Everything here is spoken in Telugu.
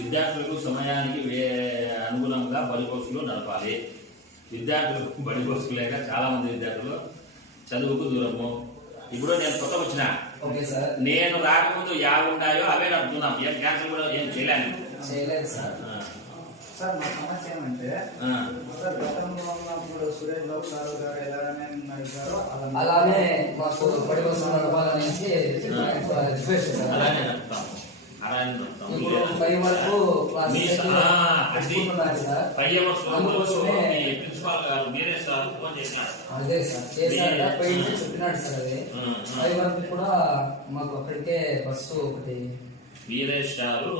విద్యార్థులకు సమయానికి అనుగుణంగా బడి బస్సులు నడపాలి. విద్యార్థులకు బడి బస్సులు లేక చాలా మంది విద్యార్థులు చదువుకు దూరము. ఇప్పుడు నేను కొత్త వచ్చిన, నేను రాకముందు యాభై ఉన్నాయో అవే నడుపుతున్నాం. ఏం క్యాన్సిల్ కూడా ఏం చేయలేదు సార్. సార్ మా సమస్య ఏమంటే సార్ గతంలో ఉన్నప్పుడు సురేష్ బాబు సార్ గారు ఎలానే నడిచారో అలానే మాకు బడి బస్సులు నడపాలనేసి అలానే నడుపుతాము. ఇప్పుడు 5 వరకు అదే సార్ చేశారు చెప్పినాడు సార్. అది 5 వరకు కూడా మాకు అక్కడికే బస్సు ఒకటి వీరేష్ గారు